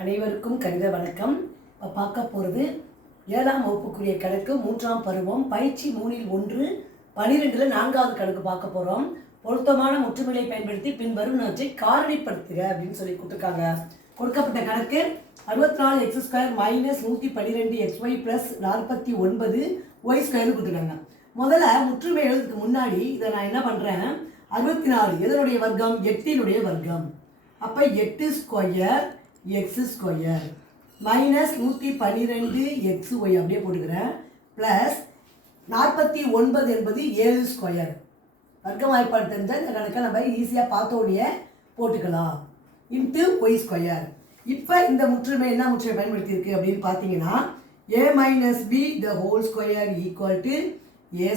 அனைவருக்கும் கணித வணக்கம். பார்க்க போகிறது 7ஆம் வகுப்புக்குரிய கணக்கு 3ஆம் பருவம் பயிற்சி 3இல் 1 12ல் 4வது கணக்கு பார்க்க போகிறோம். பொருத்தமான முற்றுமையை பயன்படுத்தி பின்வருவனவற்றை காரணிப்படுத்துக அப்படின்னு சொல்லி கொடுத்துருக்காங்க. கொடுக்கப்பட்ட கணக்கு 64x² - 112xy + 49y² கொடுத்துருக்காங்க. முதல்ல முற்றுமை எழுதுறதுக்கு முன்னாடி இதை நான் என்ன பண்ணுறேன், 64 எதனுடைய வர்க்கம், 8னுடைய வர்க்கம். அப்போ 8² x² மைனஸ் 112xy அப்படியே போட்டுக்கிறேன், ப்ளஸ் 49 என்பது 7² வர்க்க வாய்ப்பாடு தெரிஞ்சால் இந்த கணக்கை நம்ம ஈஸியாக பார்த்தோடைய போட்டுக்கலாம், இன்ட்டு y². இப்போ இந்த முற்றுமை என்ன முற்றுமை பயன்படுத்தியிருக்கு அப்படின்னு பார்த்தீங்கன்னா a - b the whole square equal to a²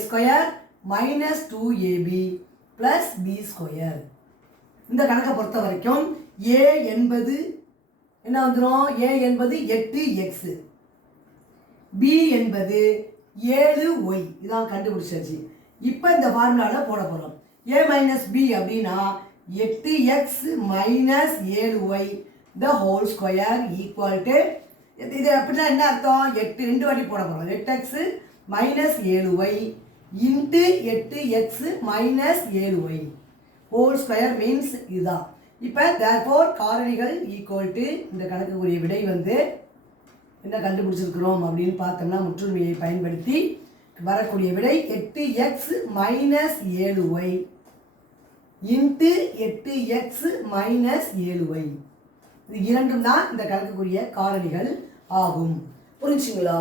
- 2ab plus b². இந்த கணக்கை பொறுத்த வரைக்கும் a என்பது என்ன வந்துடும், a என்பது 8x, b என்பது 7y, இதான் கண்டுபிடிச்சாச்சு. இப்போ இந்த ஃபார்முலாவில் போட போகிறோம். a - b அப்படின்னா 8x - 7y the whole square equal to, இது அப்படின்னா என்ன அர்த்தம், 8 2 வாட்டி போட போகிறோம், 8x - 7y into 8x - 7y whole square means இதுதான். இப்போ therefore காரணிகள் ஈக்குவல் டு இந்த கணக்குக்குரிய விடை வந்து என்ன கண்டுபிடிச்சிருக்கிறோம் அப்படின்னு பார்த்தோம்னா முற்றுமையை பயன்படுத்தி வரக்கூடிய விடை 8x - 7y into 8x - 7y. இது இரண்டும் தான் இந்த கணக்குக்குரிய காரணிகள் ஆகும். புரிஞ்சுங்களா?